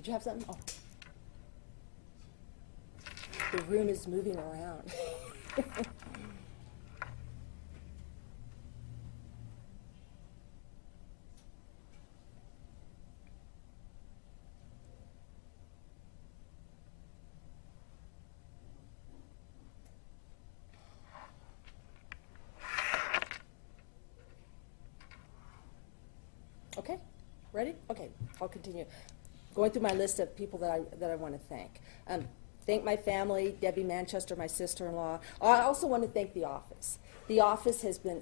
did you have something? Oh. The room is moving around. Okay, ready? Okay, I'll continue. Going through my list of people that I want to thank. Thank my family, Debbie Manchester, my sister-in-law. I also want to thank the office. The office has been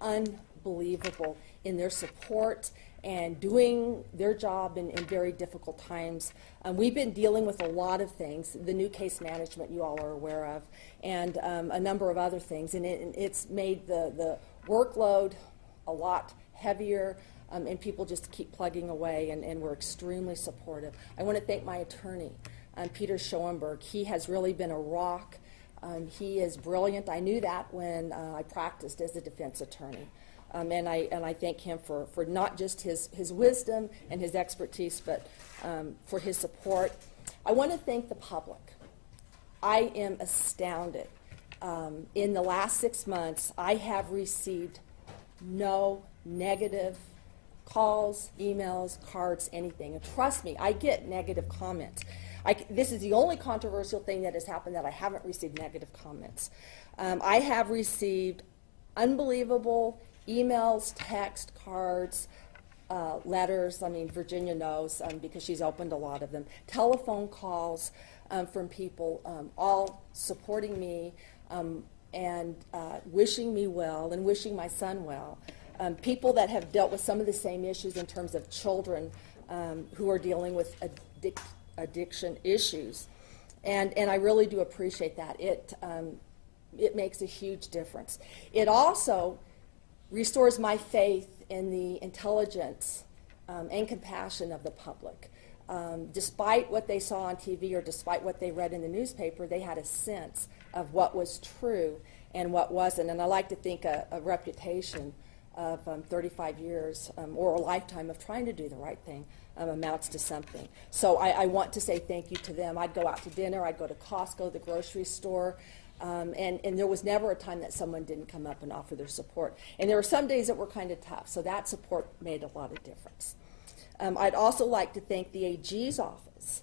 unbelievable in their support and doing their job in very difficult times. We've been dealing with a lot of things, the new case management you all are aware of, and a number of other things, and it's made the workload a lot heavier, and people just keep plugging away, and we're extremely supportive. I want to thank my attorney, Peter Schoenberg. He has really been a rock. He is brilliant. I knew that when I practiced as a defense attorney. And I thank him for not just his wisdom and his expertise, but for his support. I want to thank the public. I am astounded. In the last 6 months, I have received no negative calls, emails, cards, anything. And trust me, I get negative comments. This is the only controversial thing that has happened that I haven't received negative comments. I have received unbelievable emails, text, cards, letters. I mean, Virginia knows because she's opened a lot of them. Telephone calls from people all supporting me and wishing me well and wishing my son well. People that have dealt with some of the same issues in terms of children who are dealing with addiction issues. And I really do appreciate that. It makes a huge difference. It also restores my faith in the intelligence and compassion of the public. Despite what they saw on TV or despite what they read in the newspaper, they had a sense of what was true and what wasn't. And I like to think a reputation of 35 years or a lifetime of trying to do the right thing amounts to something. So I want to say thank you to them. I'd go out to dinner, I'd go to Costco, the grocery store, and there was never a time that someone didn't come up and offer their support. And there were some days that were kind of tough, so that support made a lot of difference. I'd also like to thank the AG's office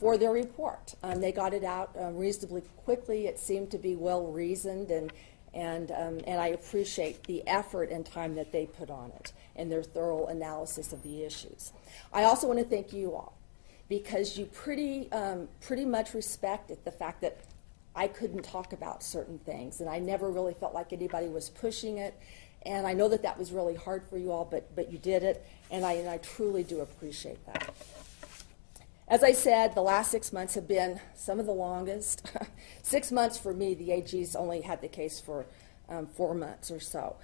for their report. They got it out reasonably quickly. It seemed to be well-reasoned, and I appreciate the effort and time that they put on it and their thorough analysis of the issues. I also want to thank you all because you pretty much respected the fact that I couldn't talk about certain things, and I never really felt like anybody was pushing it. And I know that that was really hard for you all, but you did it, and I truly do appreciate that. As I said, the last 6 months have been some of the longest. 6 months for me, the AG's only had the case for 4 months or so.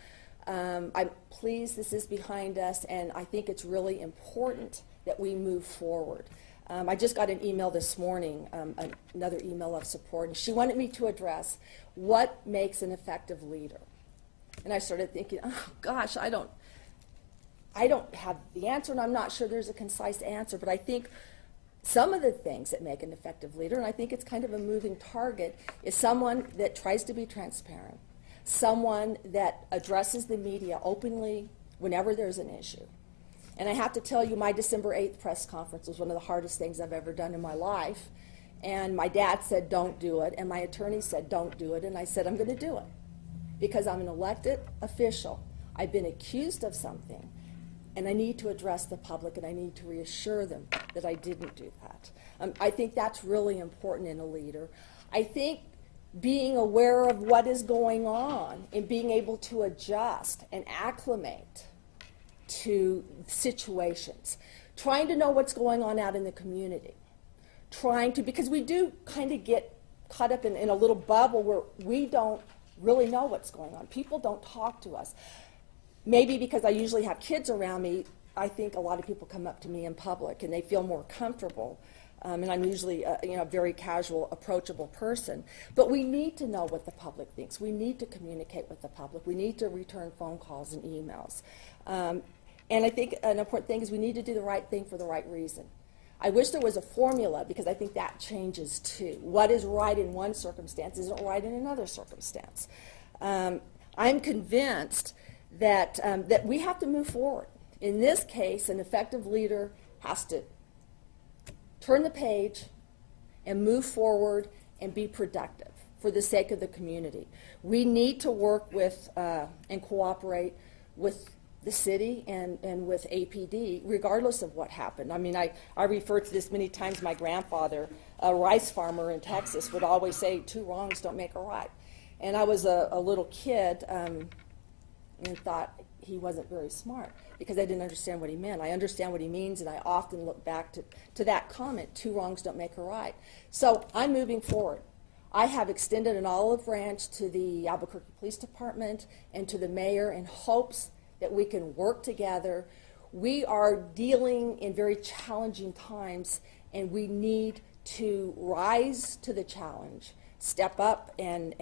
I'm pleased this is behind us, and I think it's really important that we move forward. I just got an email this morning, another email of support, and she wanted me to address what makes an effective leader. And I started thinking, oh gosh, I don't have the answer, and I'm not sure there's a concise answer, but I think some of the things that make an effective leader, and I think it's kind of a moving target, is someone that tries to be transparent, someone that addresses the media openly whenever there's an issue. And I have to tell you, my December 8th press conference was one of the hardest things I've ever done in my life. And my dad said, don't do it, and my attorney said, don't do it, and I said, I'm going to do it because I'm an elected official. I've been accused of something, and I need to address the public, and I need to reassure them that I didn't do that. I think that's really important in a leader. I think being aware of what is going on and being able to adjust and acclimate to situations, trying to know what's going on out in the community, because we do kind of get caught up in a little bubble where we don't really know what's going on. People don't talk to us. Maybe because I usually have kids around me, I think a lot of people come up to me in public and they feel more comfortable. And I'm usually a very casual, approachable person. But we need to know what the public thinks. We need to communicate with the public. We need to return phone calls and emails. And I think an important thing is we need to do the right thing for the right reason. I wish there was a formula, because I think that changes too. What is right in one circumstance isn't right in another circumstance. I'm convinced that, that we have to move forward. In this case, an effective leader has to turn the page and move forward and be productive for the sake of the community. We need to work with and cooperate with the city and with APD, regardless of what happened. I mean, I refer to this many times. My grandfather, a rice farmer in Texas, would always say, 2 wrongs don't make a right. And I was a little kid and thought he wasn't very smart, because I didn't understand what he meant. I understand what he means, and I often look back to that comment, 2 wrongs don't make a right. So I'm moving forward. I have extended an olive branch to the Albuquerque Police Department and to the mayor in hopes that we can work together. We are dealing in very challenging times, and we need to rise to the challenge, step up, and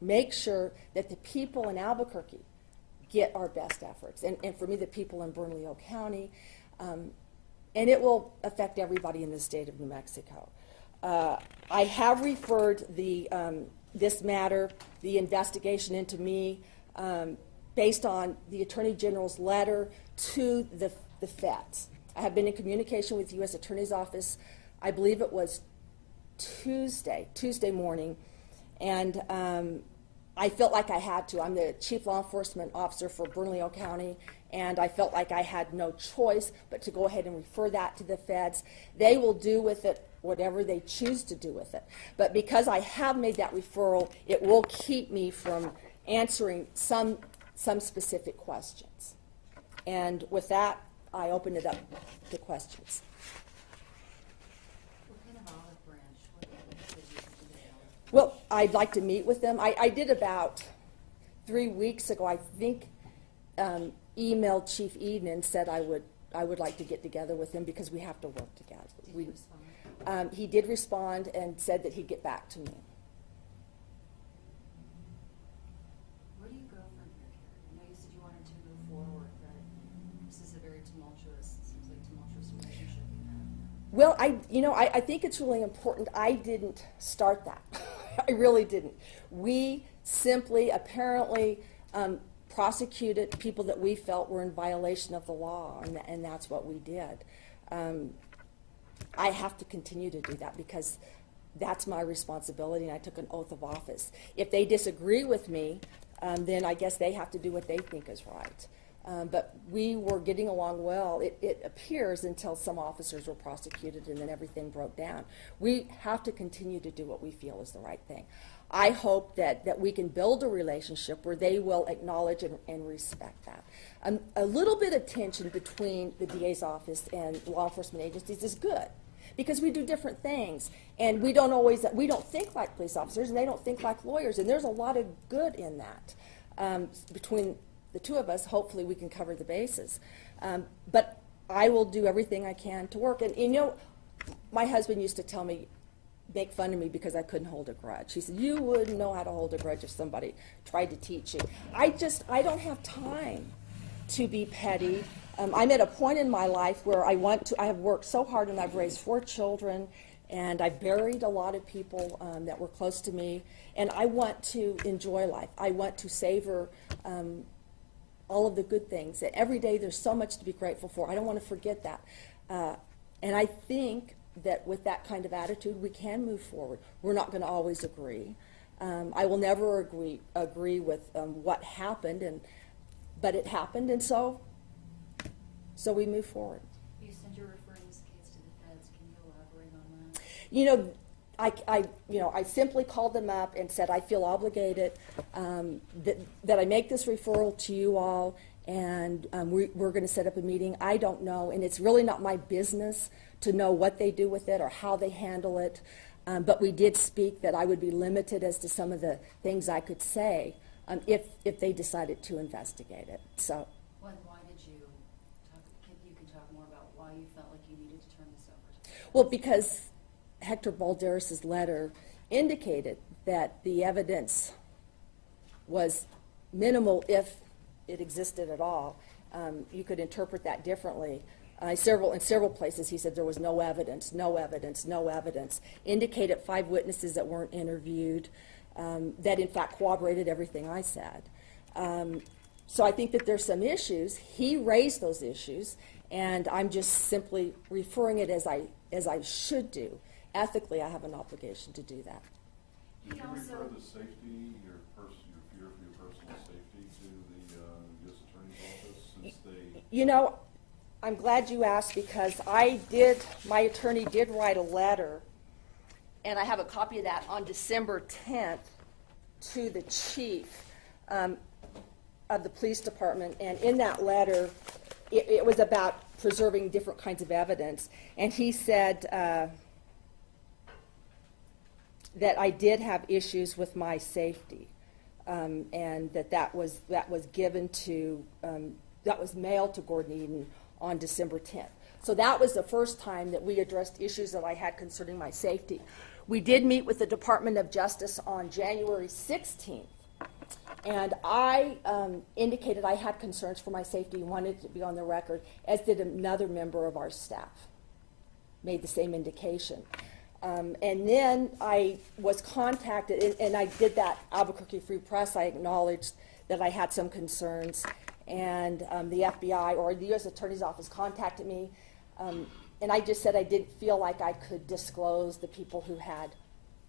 make sure that the people in Albuquerque get our best efforts, and for me, the people in Bernalillo County, and it will affect everybody in the state of New Mexico. I have referred this matter, the investigation into me, based on the Attorney General's letter to the feds. I have been in communication with the U.S. Attorney's Office. I believe it was Tuesday morning, and I felt like I had to. I'm the Chief Law Enforcement Officer for Bernalillo County, and I felt like I had no choice but to go ahead and refer that to the feds. They will do with it whatever they choose to do with it. But because I have made that referral, it will keep me from answering some specific questions. And with that, I open it up to questions. What kind of olive branch? What did you do? Well, I'd like to meet with them. I did about 3 weeks ago, I think, emailed Chief Eden and said I would like to get together with him because we have to work together. Did he respond? He did respond and said that he'd get back to me. Where do you go from here, Karen? I know you said you wanted to move forward, but this is a very tumultuous relationship you have. Well, I think it's really important. I didn't start that. I really didn't. We simply, apparently, prosecuted people that we felt were in violation of the law, and that's what we did. I have to continue to do that because that's my responsibility, and I took an oath of office. If they disagree with me, then I guess they have to do what they think is right. But we were getting along well, it appears, until some officers were prosecuted and then everything broke down. We have to continue to do what we feel is the right thing. I hope that we can build a relationship where they will acknowledge and respect that. A little bit of tension between the DA's office and law enforcement agencies is good, because we do different things, and we don't think like police officers, and they don't think like lawyers, and there's a lot of good in that. Between the two of us, hopefully we can cover the bases. But I will do everything I can to work. And my husband used to make fun of me because I couldn't hold a grudge. He said, you wouldn't know how to hold a grudge if somebody tried to teach you. I don't have time to be petty. I'm at a point in my life where I have worked so hard, and I've raised 4 children, and I've buried a lot of people that were close to me, and I want to enjoy life. I want to savor all of the good things. Every day there's so much to be grateful for. I don't want to forget that. And I think that with that kind of attitude, we can move forward. We're not going to always agree. I will never agree with what happened, but it happened, and so we move forward. You said you're referring this case to the feds. Can you elaborate on that? I simply called them up and said I feel obligated that I make this referral to you all, and we're going to set up a meeting. I don't know, and it's really not my business to know what they do with it or how they handle it. But we did speak that I would be limited as to some of the things I could say if they decided to investigate it. So. Why did you talk? You can talk more about why you felt like you needed to turn this over to them. Well, because Hector Balderas' letter indicated that the evidence was minimal, if it existed at all. You could interpret that differently. In several places, he said there was no evidence, no evidence, no evidence. Indicated 5 witnesses that weren't interviewed that in fact corroborated everything I said. So I think that there's some issues. He raised those issues, and I'm just simply referring it as I should do. Ethically, I have an obligation to do that. Did you refer the safety, your fear for your personal safety to the U.S. Attorney's Office since they... You know, I'm glad you asked because my attorney did write a letter, and I have a copy of that on December 10th to the chief of the police department, and in that letter, it was about preserving different kinds of evidence, and he said that I did have issues with my safety, and that was given to that was mailed to Gordon Eden on December 10th. So that was the first time that we addressed issues that I had concerning my safety. We did meet with the Department of Justice on January 16th, and I indicated I had concerns for my safety and wanted it to be on the record, as did another member of our staff. Made the same indication. And then I was contacted, and I did that Albuquerque Free Press. I acknowledged that I had some concerns, and the FBI or the U.S. Attorney's Office contacted me, and I just said I didn't feel like I could disclose the people who had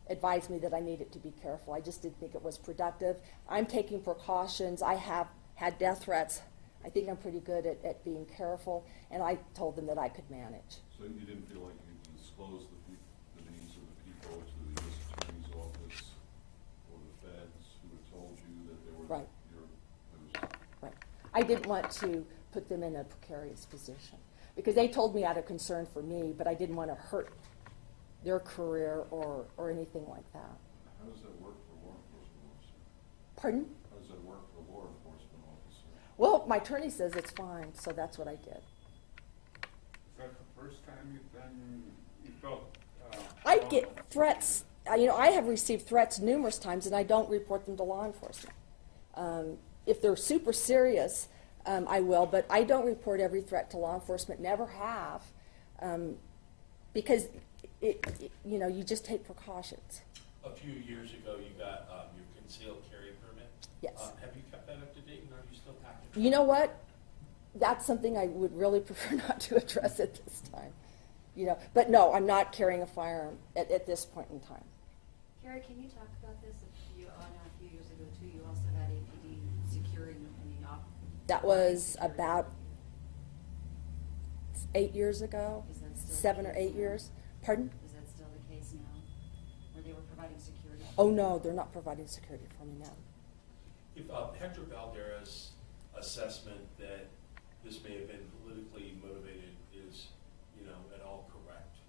advised me that I needed to be careful. I just didn't think it was productive. I'm taking precautions. I have had death threats. I think I'm pretty good at being careful, and I told them that I could manage. So you didn't feel like you could disclose the names of the people to the U.S. Attorney's Office or the feds who had told you that they were... Right. Right. I didn't want to put them in a precarious position because they told me out of concern for me, but I didn't want to hurt their career or anything like that. How does that work for a law enforcement officer? Pardon? How does that work for a law enforcement officer? Well, my attorney says it's fine, so that's what I did. Is that the first time you felt? I get threats. I have received threats numerous times, and I don't report them to law enforcement. If they're super serious, I will, but I don't report every threat to law enforcement. Never have, because you just take precautions. A few years ago, you got your concealed carry permit. Yes. Have you kept that up to date, and are you still active? You know what? That's something I would really prefer not to address at this time. But no, I'm not carrying a firearm at this point in time. Carrie, can you talk about this? A few years ago, too, you also had APD securing That was about 8 years ago, Is that still 7 the or case 8 now? years. Pardon? Is that still the case now, where they were providing security? Oh, no, they're not providing security for me now. If Hector Valdera's assessment that this may have been politically motivated is, at all correct,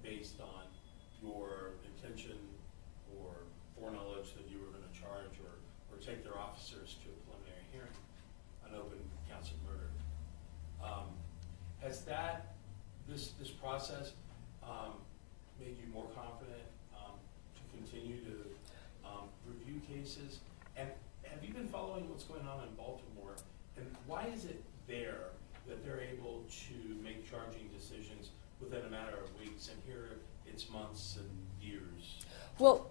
based on your intention or foreknowledge that you were going to charge or take their officers to a preliminary hearing, an open counts of murder, has this process made you more confident to continue to review cases? And have you been following what's going on in Baltimore? And why is it there that they're able to make charging decisions within a matter of weeks, and here it's months and years? Well,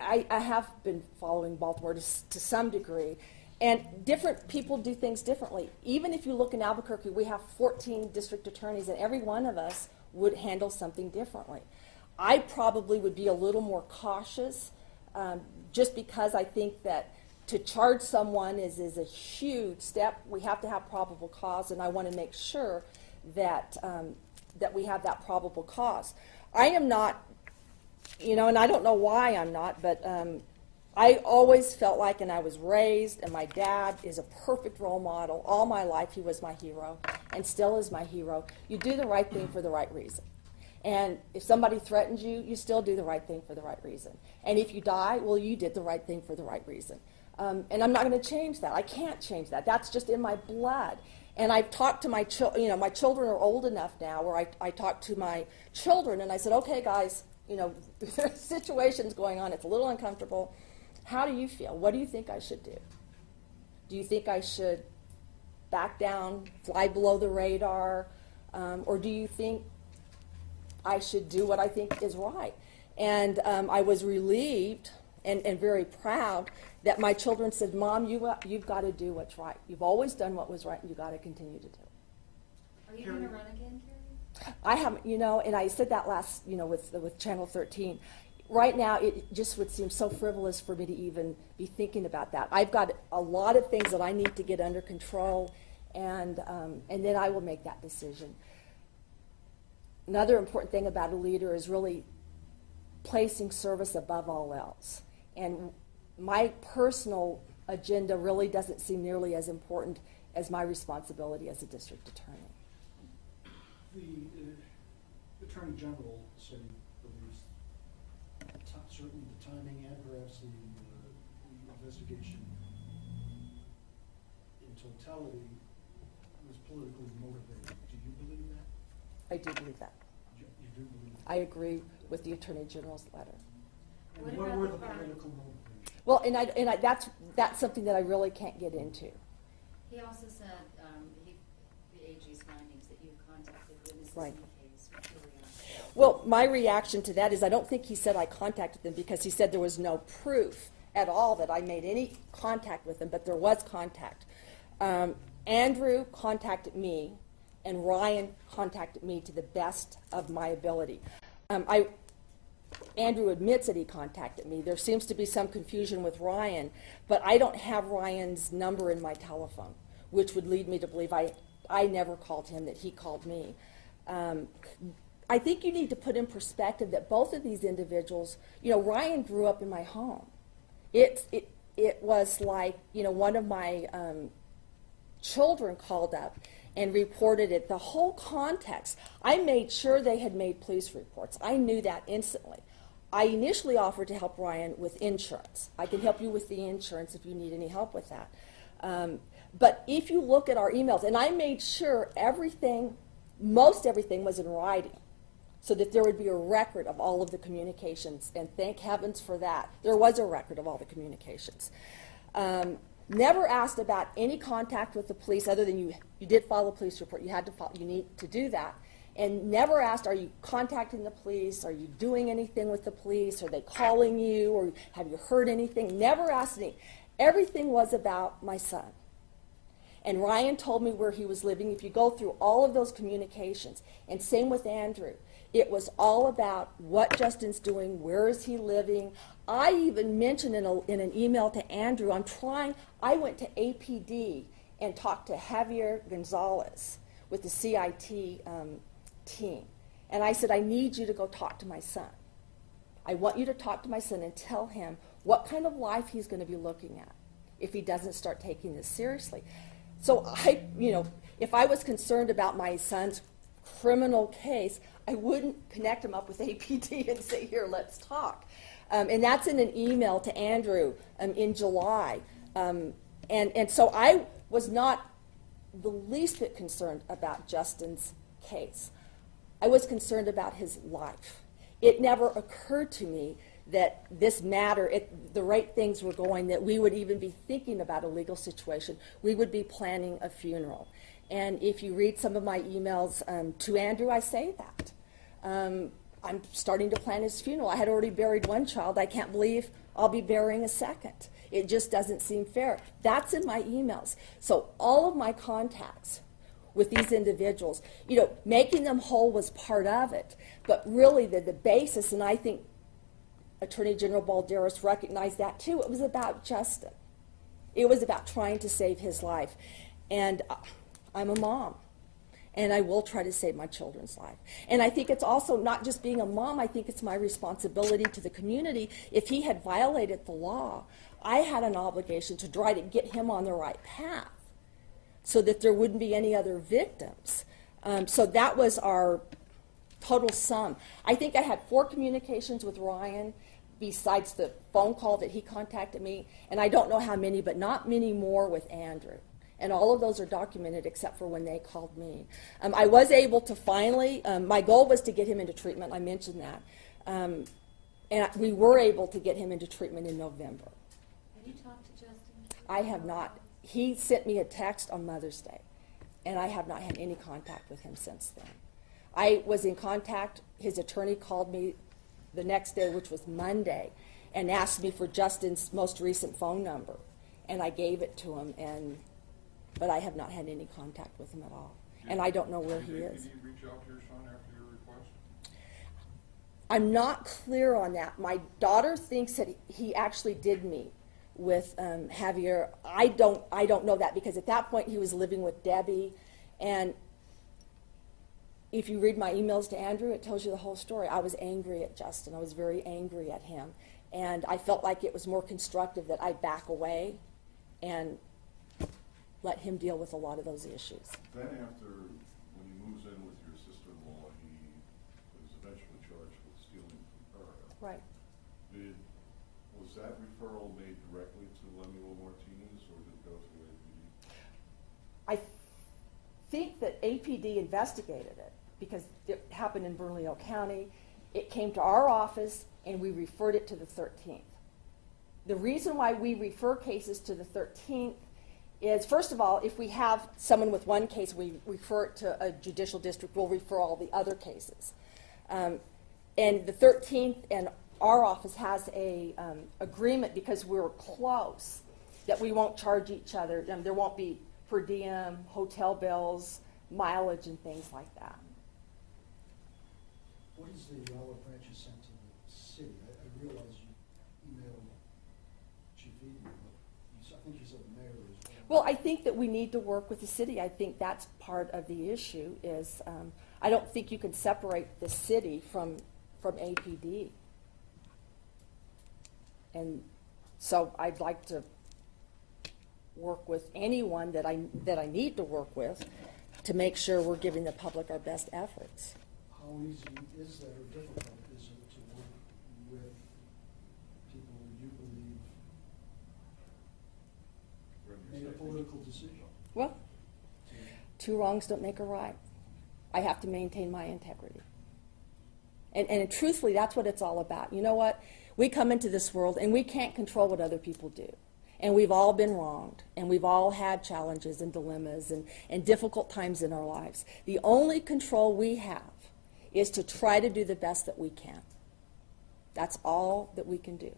I have been following Baltimore to some degree, and different people do things differently. Even if you look in Albuquerque, we have 14 district attorneys, and every one of us would handle something differently. I probably would be a little more cautious, just because I think that to charge someone is a huge step. We have to have probable cause, and I want to make sure that that we have that probable cause. I am not, and I don't know why I'm not, but I always felt like, and I was raised, and my dad is a perfect role model. All my life, he was my hero, and still is my hero. You do the right thing for the right reason. And if somebody threatens you, you still do the right thing for the right reason. And if you die, well, you did the right thing for the right reason. And I'm not going to change that. I can't change that. That's just in my blood. And I've talked to my children. My children are old enough now where I talk to my children, and I said, okay, guys, there's situations going on. It's a little uncomfortable. How do you feel? What do you think I should do? Do you think I should back down, fly below the radar, or do you think I should do what I think is right? And I was relieved and very proud that my children said, Mom, you've got to do what's right. You've always done what was right, and you've got to continue to do it. Are you going to run again, Carrie? I haven't, and I said that last, with Channel 13. Right now, it just would seem so frivolous for me to even be thinking about that. I've got a lot of things that I need to get under control, and then I will make that decision. Another important thing about a leader is really placing service above all else. And my personal agenda really doesn't seem nearly as important as my responsibility as a district attorney. The Attorney General said he believes certainly the timing and perhaps the investigation in totality was politically motivated. Do you believe that? I do believe that. You do believe that? I agree with the Attorney General's letter. And What what about were the the part- political motivations? Well, and that's something that I really can't get into. He also said, the AG's findings that you've contacted witnesses Right. in the case. What's your reaction? Well, my reaction to that is I don't think he said I contacted them, because he said there was no proof at all that I made any contact with them, but there was contact. Andrew contacted me, and Ryan contacted me to the best of my ability. Andrew admits that he contacted me. There seems to be some confusion with Ryan, but I don't have Ryan's number in my telephone, which would lead me to believe I never called him, that he called me. I think you need to put in perspective that both of these individuals, Ryan grew up in my home. It was like, one of my children called up and reported it. The whole context, I made sure they had made police reports. I knew that instantly. I initially offered to help Ryan with insurance. I can help you with the insurance if you need any help with that. But if you look at our emails, and I made sure most everything was in writing, so that there would be a record of all of the communications, and thank heavens for that. There was a record of all the communications. Never asked about any contact with the police other than you did file a police report. You need to do that. And never asked, are you contacting the police? Are you doing anything with the police? Are they calling you? Or have you heard anything? Never asked any. Everything was about my son. And Ryan told me where he was living. If you go through all of those communications, and same with Andrew, it was all about what Justin's doing, where is he living. I even mentioned in an email to Andrew, I went to APD and talked to Javier Gonzalez with the CIT team. And I said, I need you to go talk to my son. I want you to talk to my son and tell him what kind of life he's going to be looking at if he doesn't start taking this seriously. So if I was concerned about my son's criminal case, I wouldn't connect him up with APD and say, here, let's talk. And that's in an email to Andrew in July. And so I was not the least bit concerned about Justin's case. I was concerned about his life. It never occurred to me that this matter, the right things were going, that we would even be thinking about a legal situation. We would be planning a funeral. And if you read some of my emails to Andrew, I say that. I'm starting to plan his funeral. I had already buried one child. I can't believe I'll be burying a second. It just doesn't seem fair. That's in my emails. So all of my contacts with these individuals, making them whole was part of it. But really the basis, and I think Attorney General Balderas recognized that too, it was about Justin. It was about trying to save his life. And I'm a mom, and I will try to save my children's life. And I think it's also not just being a mom, I think it's my responsibility to the community. If he had violated the law, I had an obligation to try to get him on the right path so that there wouldn't be any other victims. So that was our total sum. I think I had 4 communications with Ryan besides the phone call that he contacted me, and I don't know how many, but not many more with Andrew. And all of those are documented except for when they called me. I was able to finally, my goal was to get him into treatment, I mentioned that. And we were able to get him into treatment in November. Have you talked to Justin? I have not. he sent me a text on Mother's Day, and I have not had any contact with him since then. I was in contact, his attorney called me the next day, which was Monday, and asked me for Justin's most recent phone number, and I gave it to him, but I have not had any contact with him at all, and I don't know where he is. Did he reach out to your son after your request? I'm not clear on that. My daughter thinks that he actually did meet with Javier. I don't know that, because at that point he was living with Debbie, and if you read my emails to Andrew, it tells you the whole story. I was angry at Justin. I was very angry at him, and I felt like it was more constructive that I back away and let him deal with a lot of those issues. Then after, when he moves in with your sister-in-law, he was eventually charged with stealing from her. Right. Was that referral made directly to Lemuel Martinez, or did it go through APD? I think that APD investigated it because it happened in Bernalillo County. It came to our office, and we referred it to the 13th. The reason why we refer cases to the 13th is, first of all, if we have someone with one case, we refer it to a judicial district, we'll refer all the other cases. And the 13th and our office has a agreement, because we're close, that we won't charge each other. There won't be per diem, hotel bills, mileage, and things like that. What is the olive branch you sent to the city? I realize you emailed Chief Eaton, but I think you said the mayor as well. Well, I think that we need to work with the city. I think that's part of the issue is, I don't think you can separate the city from APD. And so I'd like to work with anyone that I need to work with to make sure we're giving the public our best efforts. How easy is that, or difficult is it to work with people you believe made a political decision? Well, two wrongs don't make a right. I have to maintain my integrity. And truthfully, that's what it's all about. You know what? We come into this world, and we can't control what other people do. And we've all been wronged, and we've all had challenges and dilemmas and difficult times in our lives. The only control we have is to try to do the best that we can. That's all that we can do.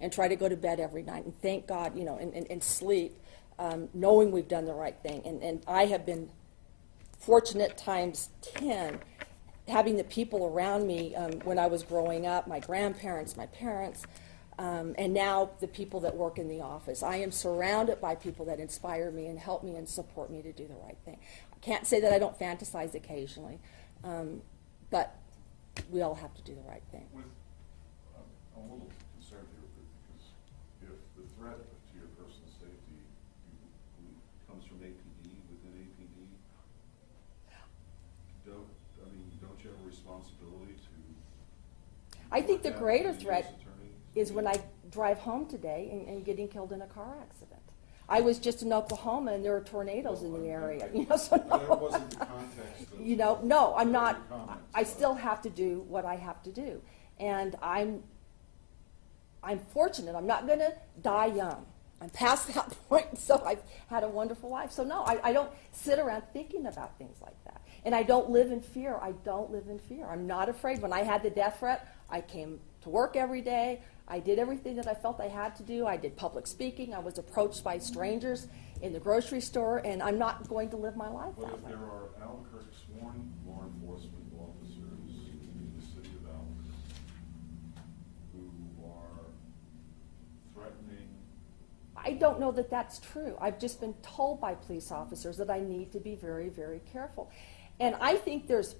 And try to go to bed every night and thank God, and sleep, knowing we've done the right thing. And I have been fortunate times 10, having the people around me when I was growing up, my grandparents, my parents, and now the people that work in the office. I am surrounded by people that inspire me and help me and support me to do the right thing. I can't say that I don't fantasize occasionally, but we all have to do the right thing. I'm a little concerned here because if the threat to your personal safety comes from APD, within APD, don't you have a responsibility to? I think the greater U.S. threat attorney? is when I drive home today and getting killed in a car accident. I was just in Oklahoma, and there are tornadoes in the area. So no. That wasn't the context of. No, I'm not. your comments, I but- still have to do what I have to do, and I'm fortunate. I'm not going to die young. I'm past that point, so I've had a wonderful life. So no, I don't sit around thinking about things like that, and I don't live in fear. I don't live in fear. I'm not afraid. When I had the death threat, I came to work every day. I did everything that I felt I had to do. I did public speaking. I was approached by strangers in the grocery store, and I'm not going to live my life What that if way. there are Albuquerque sworn law enforcement officers in the city of Albuquerque who are threatening? I don't know that that's true. I've just been told by police officers that I need to be very, very careful. And I think there's,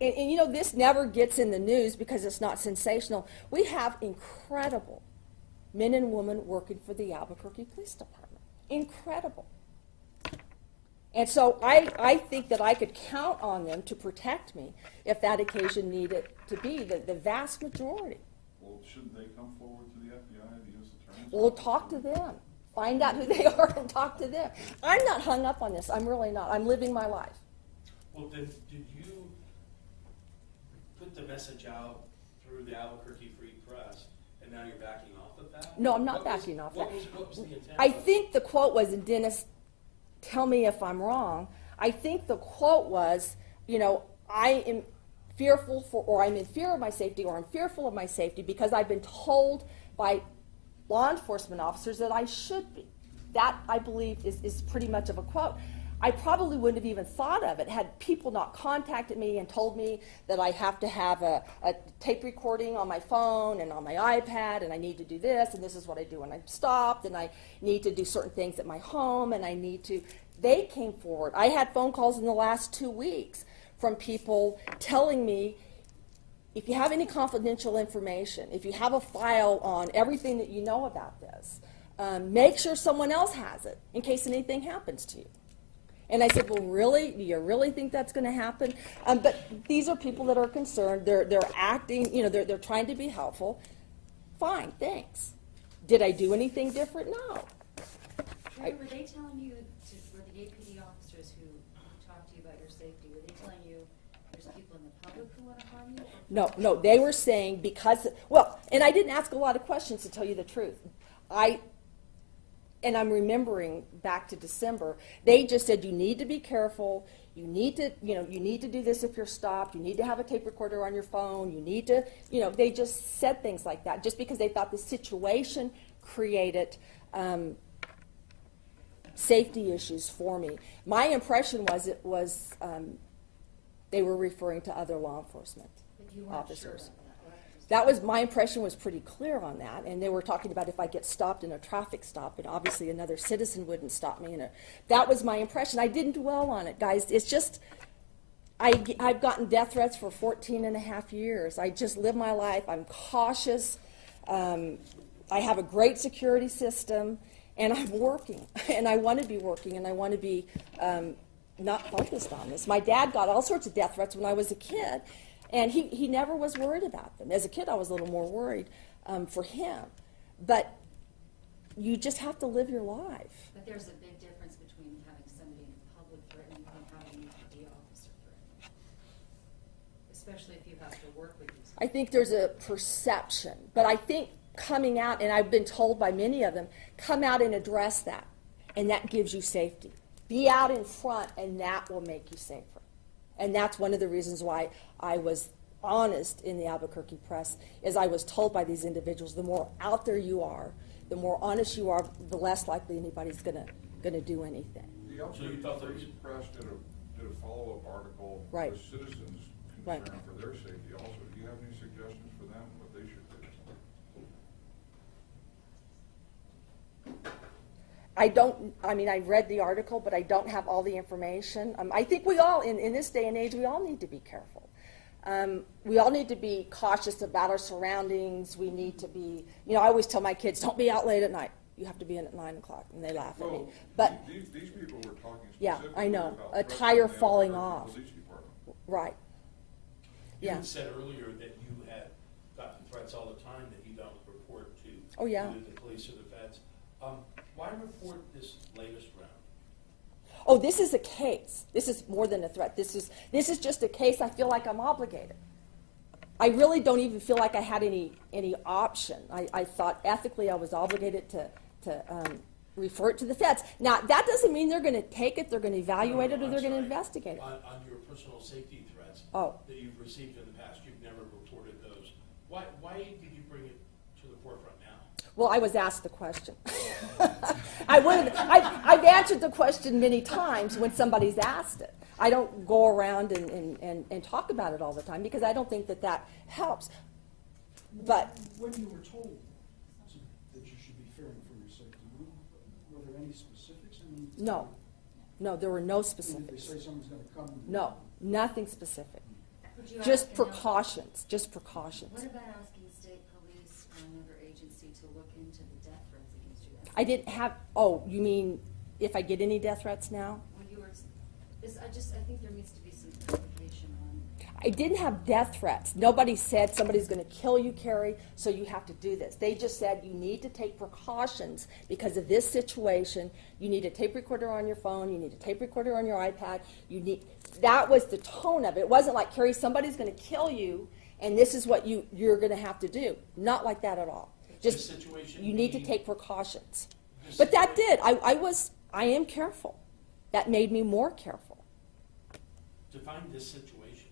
and this never gets in the news because it's not sensational. We have incredible men and women working for the Albuquerque Police Department. Incredible. And so I think that I could count on them to protect me if that occasion needed to be, the vast majority. Well, shouldn't they come forward to the FBI, the U.S. Attorney's We'll Office? talk to them. Find out who they are and talk to them. I'm not hung up on this. I'm really not. I'm living my life. Well, did you put the message out through the Albuquerque Free Press and And now you're backing off of that? No, I'm not What was- backing off what that. was the intent? I of it? think the quote was, and Dennis, tell me if I'm wrong, I think the quote was, I am fearful for, or I'm in fear of my safety, or I'm fearful of my safety because I've been told by law enforcement officers that I should be. That, I believe, is pretty much of a quote. I probably wouldn't have even thought of it had people not contacted me and told me that I have to have a tape recording on my phone and on my iPad, and I need to do this, and this is what I do when I'm stopped, and I need to do certain things at my home, and I need to. They came forward. I had phone calls in the last 2 weeks from people telling me, if you have any confidential information, if you have a file on everything that you know about this, make sure someone else has it in case anything happens to you. And I said, well, really? Do you really think that's going to happen? But these are people that are concerned. They're acting, they're trying to be helpful. Fine, thanks. Did I do anything different? No. Were they telling you, were the APD officers who talked to you about your safety, were they telling you there's people in the public who want to harm you? No, they were saying and I didn't ask a lot of questions to tell you the truth. And I'm remembering back to December, they just said, you need to be careful, you need to do this if you're stopped, you need to have a tape recorder on your phone, you need to, they just said things like that, just because they thought the situation created safety issues for me. My impression was they were referring to other law enforcement But you weren't officers. sure about that, right? That was, my impression was pretty clear on that, and they were talking about if I get stopped in a traffic stop, and obviously another citizen wouldn't stop me. That was my impression. I didn't dwell on it, guys. It's just, I've gotten death threats for 14 and a half years. I just live my life. I'm cautious. I have a great security system, and I'm working, and I want to be working, and I want to be not focused on this. My dad got all sorts of death threats when I was a kid, and he never was worried about them. As a kid, I was a little more worried for him. But you just have to live your life. But there's a big difference between having somebody in public threatening and having an APD officer threatening. Especially if you have to work with these people. I think there's a perception. But I think coming out, and I've been told by many of them, come out and address that. And that gives you safety. Be out in front, and that will make you safer. And that's one of the reasons why I was honest in the Albuquerque press, is I was told by these individuals, the more out there you are, the more honest you are, the less likely anybody's gonna do anything. The Albuquerque Press did a follow-up article, Right. the citizens' Right. concern for their safety also. Do you have any suggestions for them, what they should do? I read the article, but I don't have all the information. I think we all, in this day and age, we all need to be careful. We all need to be cautious about our surroundings. We need to be, I always tell my kids, don't be out late at night. You have to be in at 9 o'clock, and they laugh at me. But, These people were talking yeah, specifically I know, about a threats tire from the falling Albuquerque off. Police Department. right, You yeah. had said earlier that you had gotten threats all the time that you don't report to Oh, yeah. either the police or the feds. Why report this latest round? Oh, this is a case. This is more than a threat. This is just a case. I feel like I'm obligated. I really don't even feel like I had any option. I thought ethically I was obligated to refer it to the feds. Now, that doesn't mean they're going to take it, they're going to evaluate it, or I'm they're going to sorry. investigate it. On your personal safety threats Oh. that you've received in the past, you've never reported those. Why did you bring it to the forefront now? Well, I was asked the question. I've answered the question many times when somebody's asked it. I don't go around and talk about it all the time because I don't think that helps. But When you were told that you should be fearing for your safety, were there any specifics? no, there were no Did they specifics. say someone's gonna come? No, nothing specific. Would you Just ask precautions, just precautions. What about asking state police or another agency to look into the death threats against you? I didn't have, you mean if I get any death threats now? Well, I think there needs to be some clarification on. I didn't have death threats. Nobody said somebody's going to kill you, Carrie, so you have to do this. They just said you need to take precautions because of this situation. You need a tape recorder on your phone. You need a tape recorder on your iPad. That was the tone of it. It wasn't like, Carrie, somebody's going to kill you, and this is what you're going to have to do. Not like that at all. This Just, situation you need to being- take precautions. this But that situa- did, I am careful. That made me more careful. Define this situation.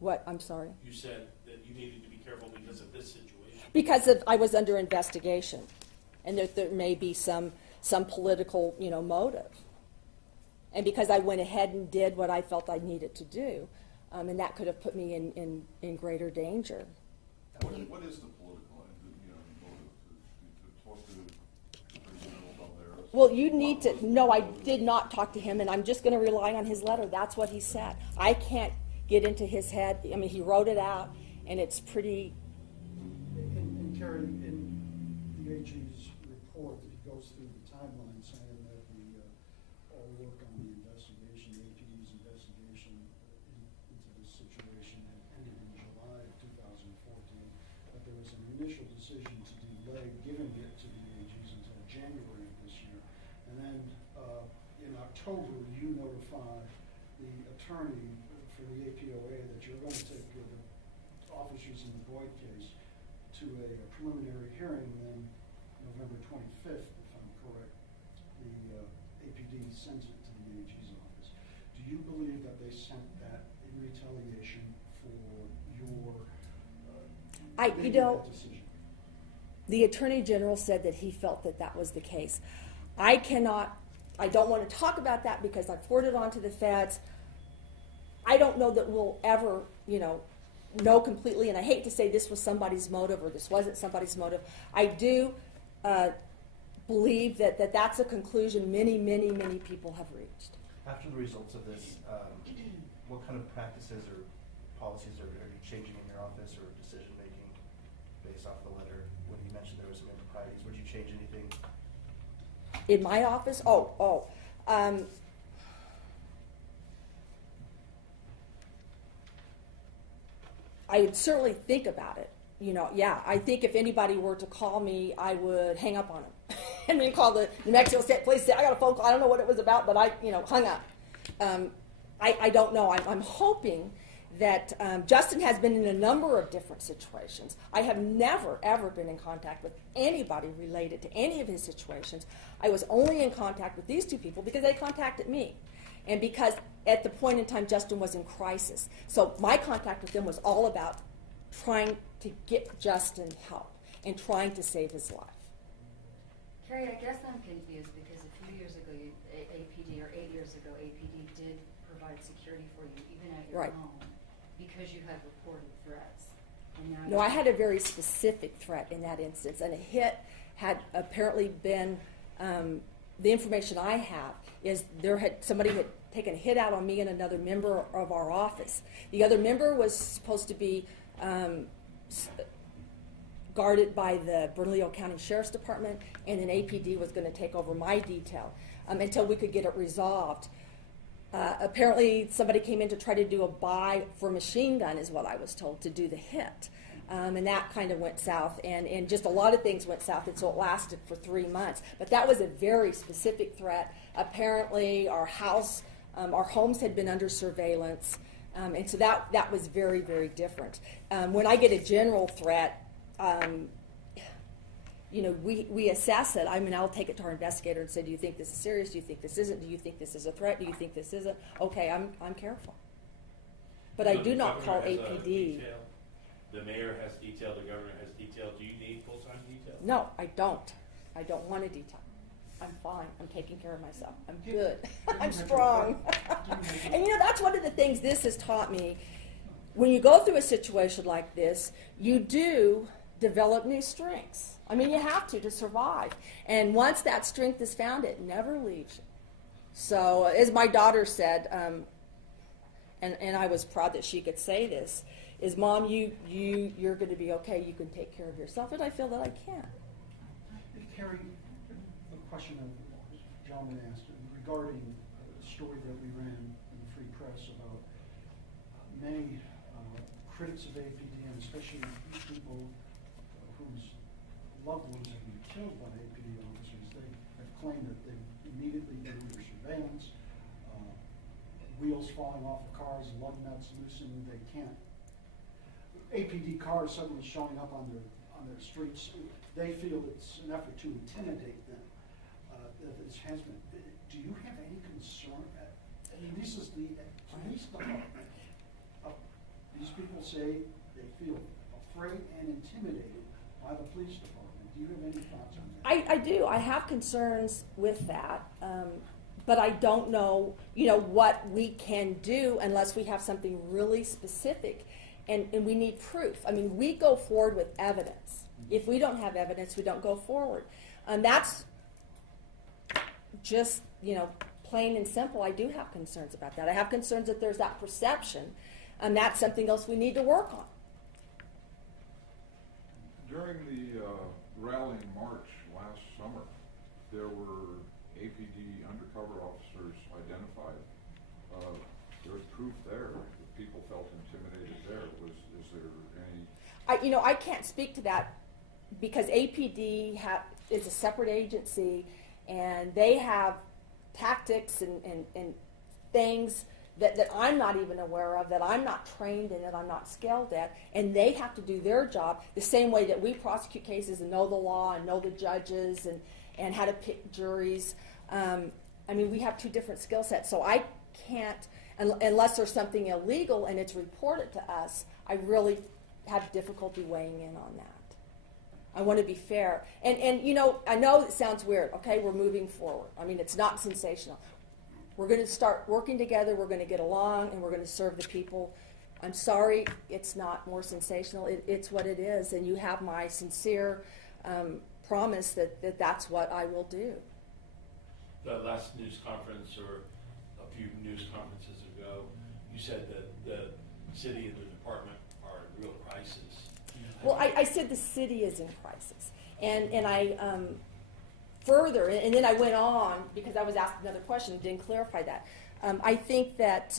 What, I'm sorry? You said that you needed to be careful because of this situation. Because I was under investigation, and there may be some political, motive. And because I went ahead and did what I felt I needed to do, and that could have put me in greater danger. What is the political, motive to talk to the Attorney General about theirs? Well, you need to, no, I did not talk to him, and I'm just gonna rely on his letter. That's what he said. I can't get into his head. I mean, he wrote it out, and it's pretty, And Carrie, in the AG's report, he goes through the timeline saying that all work on the investigation, the APD's investigation into this situation had ended in July of 2014, but there was an initial decision to delay giving it to the AGs until January of this year. And then in October, you notified the attorney for the APOA that you're going to take the officers in the Boyd case to a preliminary hearing. Then November 25th, if I'm correct, the APD sends it to the AG's office. Do you believe that they sent that in retaliation for your making that decision? the Attorney General said that he felt that that was the case. I don't want to talk about that because I forwarded it on to the feds. I don't know that we'll ever, know completely, and I hate to say this was somebody's motive or this wasn't somebody's motive. I do believe that that's a conclusion many, many, many people have reached. After the results of this, what kind of practices or policies are you changing in your office or decision-making based off the letter? When you mentioned there were some improprieties, would you change anything? In my office? I would certainly think about it. I think if anybody were to call me, I would hang up on them. And then call the New Mexico State Police, say, I got a phone call, I don't know what it was about, but I hung up. I don't know. I'm hoping that Justin has been in a number of different situations. I have never, ever been in contact with anybody related to any of his situations. I was only in contact with these two people because they contacted me. And because at the point in time Justin was in crisis. So my contact with them was all about trying to get Justin help and trying to save his life. Carrie, I guess I'm confused because a few years ago, APD, or 8 years ago, APD did provide security for you, even at your Right. home, because you had reported threats. And now No, I had a very specific threat in that instance, and a hit had apparently been, the information I have is somebody had taken a hit out on me and another member of our office. The other member was supposed to be guarded by the Bernalillo County Sheriff's Department, and then APD was going to take over my detail until we could get it resolved. Apparently somebody came in to try to do a buy for a machine gun, is what I was told, to do the hit. And that kind of went south, and just a lot of things went south, and so it lasted for 3 months. But that was a very specific threat. Apparently our house, our homes had been under surveillance, and so that was very, very different. When I get a general threat, we assess it. I mean, I'll take it to our investigator and say, do you think this is serious? Do you think this isn't? Do you think this is a threat? Do you think this isn't? Okay, I'm careful. But I So do the not call governor has a APD. detail, the mayor has detail, the governor has detail. Do you need full-time detail? No, I don't. I don't want a detail. I'm fine. I'm taking care of myself. I'm good. I'm strong. And that's one of the things this has taught me. When you go through a situation like this, you do develop new strengths. I mean, you have to survive. And once that strength is found, it never leaves you. So, as my daughter said, and I was proud that she could say this, is, Mom, you're going to be okay. You can take care of yourself. And I feel that I can. Carrie, the question that John asked regarding a story that we ran in the Free Press about many critics of APD, and especially people whose loved ones have been killed by APD officers. They have claimed that they immediately get under surveillance, wheels falling off of cars, lug nuts loosened, they can't. APD cars suddenly showing up on on the streets, they feel it's an effort to intimidate them, that this has been. Do you have any concern? I mean, this is the police department. These people say they feel afraid and intimidated by the police department. Do you have any thoughts on that? I do. I have concerns with that, but I don't know, what we can do unless we have something really specific, and we need proof. I mean, we go forward with evidence. If we don't have evidence, we don't go forward. That's just, plain and simple. I do have concerns about that. I have concerns that there's that perception, and that's something else we need to work on. During the rallying march last summer, there were APD undercover officers identified. There was proof there that people felt intimidated there. Is there any? I can't speak to that because APD is a separate agency, and they have tactics and things that I'm not even aware of, that I'm not trained in, that I'm not skilled at, and they have to do their job the same way that we prosecute cases and know the law and know the judges and how to pick juries. We have two different skill sets, so I can't, unless there's something illegal and it's reported to us, I really have difficulty weighing in on that. I want to be fair. And I know it sounds weird. Okay, we're moving forward. I mean, it's not sensational. We're going to start working together, we're going to get along, and we're going to serve the people. I'm sorry, it's not more sensational. It's what it is, and you have my sincere promise that that's what I will do. The last news conference, or a few news conferences ago, you said that the city and the department are in real crisis. Well, I said the city is in crisis, and I further, and then I went on because I was asked another question, didn't clarify that. I think that,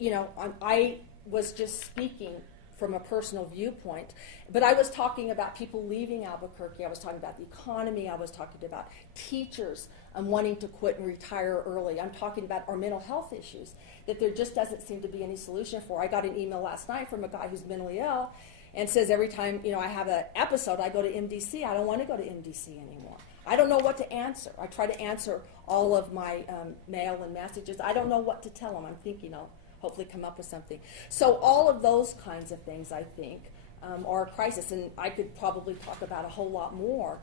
I was just speaking from a personal viewpoint, but I was talking about people leaving Albuquerque, I was talking about the economy, I was talking about teachers wanting to quit and retire early. I'm talking about our mental health issues that there just doesn't seem to be any solution for. I got an email last night from a guy who's mentally ill and says every time, I have an episode, I go to MDC. I don't want to go to MDC anymore. I don't know what to answer. I try to answer all of my mail and messages. I don't know what to tell them. I'm thinking I'll hopefully come up with something. So all of those kinds of things, I think, are a crisis, and I could probably talk about a whole lot more.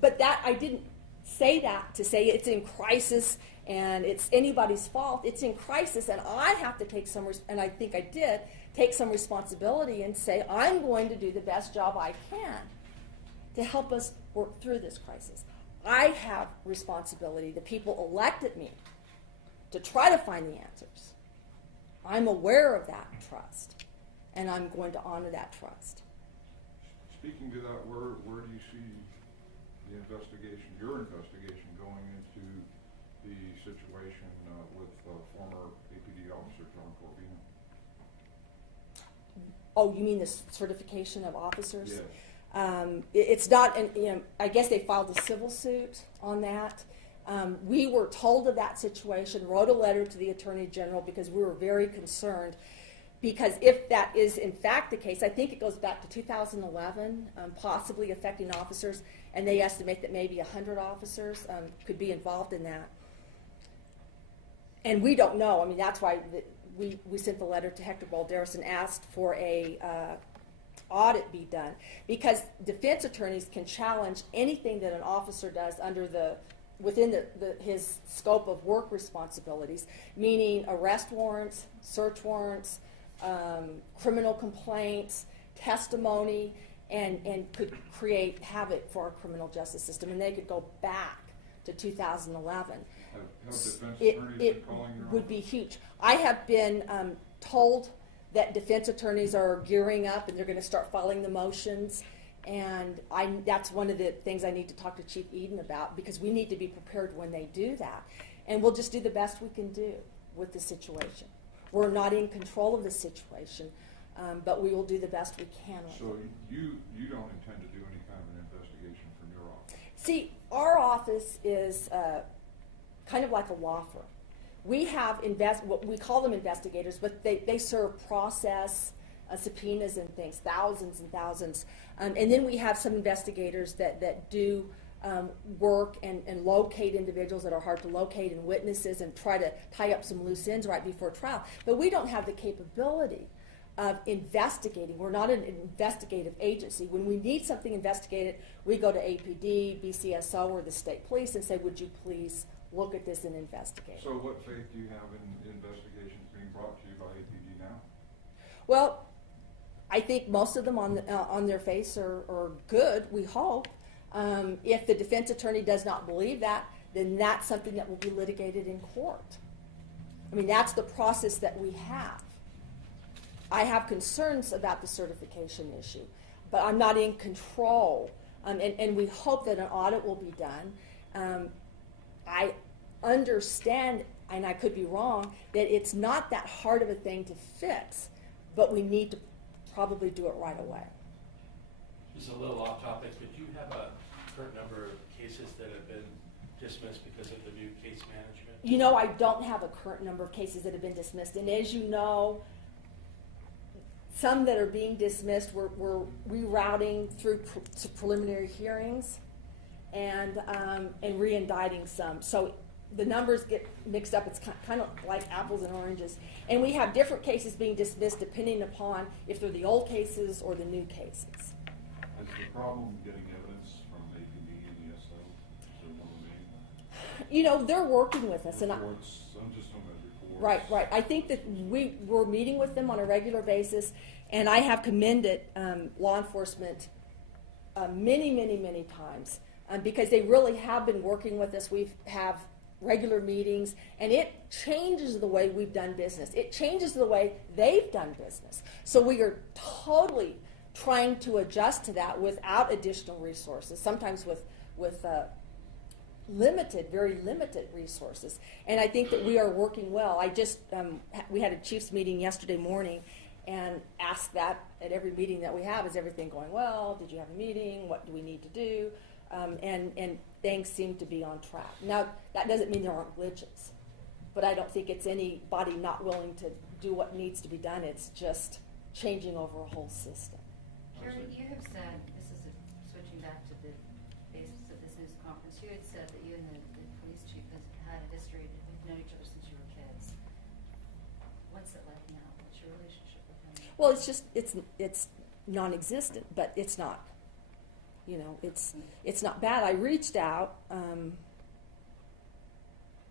But that, I didn't say that to say it's in crisis and it's anybody's fault. It's in crisis, and I have to take some, and I think I did, take some responsibility and say I'm going to do the best job I can to help us work through this crisis. I have responsibility. The people elected me to try to find the answers. I'm aware of that trust, and I'm going to honor that trust. Speaking to that, where do you see the investigation, your investigation, going into the situation with former APD officer John Corvino? Oh, you mean the certification of officers? Yes. It's not, I guess they filed a civil suit on that. We were told of that situation, wrote a letter to the Attorney General because we were very concerned. Because if that is in fact the case, I think it goes back to 2011, possibly affecting officers, and they estimate that maybe 100 officers could be involved in that. And we don't know. I mean, that's why we sent the letter to Hector Balderas and asked for a audit be done, because defense attorneys can challenge anything that an officer does within his scope of work responsibilities, meaning arrest warrants, search warrants, criminal complaints, testimony, and could create havoc for our criminal justice system. And they could go back to 2011. Have defense attorneys been calling your would office? be huge. I have been told that defense attorneys are gearing up and they're going to start filing the motions. And that's one of the things I need to talk to Chief Eden about, because we need to be prepared when they do that. And we'll just do the best we can do with the situation. We're not in control of the situation, but we will do the best we can with it. So you don't intend to do any kind of an investigation from your office? See, our office is kind of like a law firm. We have what we call them investigators, but they serve process, subpoenas and things, thousands and thousands. And then we have some investigators that do work and locate individuals that are hard to locate and witnesses and try to tie up some loose ends right before trial. But we don't have the capability of investigating. We're not an investigative agency. When we need something investigated, we go to APD, BCSO, or the state police and say, would you please look at this and investigate it? So what faith do you have in investigations being brought to you by APD now? Well, I think most of them on their face are good, we hope. If the defense attorney does not believe that, then that's something that will be litigated in court. I mean, that's the process that we have. I have concerns about the certification issue, but I'm not in control. And we hope that an audit will be done. I understand, and I could be wrong, that it's not that hard of a thing to fix, but we need to probably do it right away. Just a little off topic, but you have a current number of cases that have been dismissed because of the new case management? You know, I don't have a current number of cases that have been dismissed, and as you know, some that are being dismissed, we're rerouting through to preliminary hearings and re-indicting some. So the numbers get mixed up. It's kind of like apples and oranges. And we have different cases being dismissed depending upon if they're the old cases or the new cases. Is the problem getting evidence from APD and ESO? Is there one main? You know, they're working with us. Reports, I'm just talking about reports. Right. I think that we're meeting with them on a regular basis, and I have commended law enforcement many times because they really have been working with us. We have regular meetings, and it changes the way we've done business. It changes the way they've done business. So we are totally trying to adjust to that without additional resources, sometimes with very limited resources. And I think that we are working well. I just, we had a chief's meeting yesterday morning and asked that at every meeting that we have, is everything going well? Did you have a meeting? What do we need to do? And things seem to be on track. Now, that doesn't mean there aren't glitches, but I don't think it's anybody not willing to do what needs to be done. It's just changing over a whole system. Carrie, you have said, this is switching back to the basis of this news conference, you had said that you and the police chief has had a history, we've known each other since you were kids. What's it like now? What's your relationship with him? Well, it's just, it's non-existent, but it's not. You know, it's not bad. I reached out,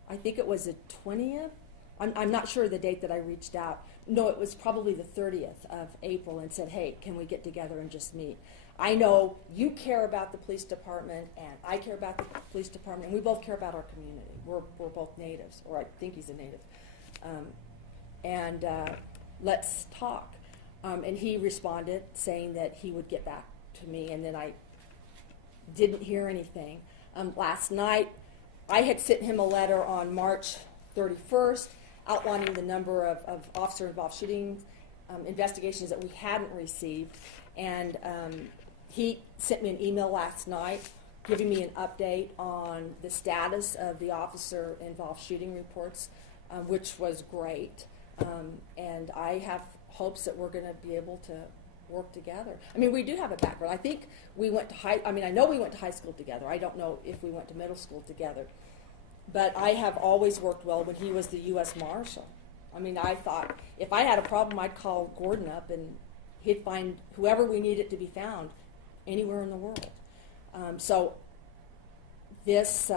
I think it was the 20th. I'm not sure the date that I reached out. No, it was probably the 30th of April, and said, hey, can we get together and just meet? I know you care about the police department, and I care about the police department, and we both care about our community. We're both natives, or I think he's a native. Let's talk. And he responded saying that he would get back to me, and then I didn't hear anything. Last night, I had sent him a letter on March 31st outlining the number of officer-involved shooting investigations that we hadn't received. And he sent me an email last night giving me an update on the status of the officer-involved shooting reports, which was great. And I have hopes that we're going to be able to work together. I mean, we do have a background. I think we went to I know we went to high school together. I don't know if we went to middle school together. But I have always worked well when he was the U.S. Marshal. I mean, I thought if I had a problem, I'd call Gordon up and he'd find whoever we needed to be found anywhere in the world. So this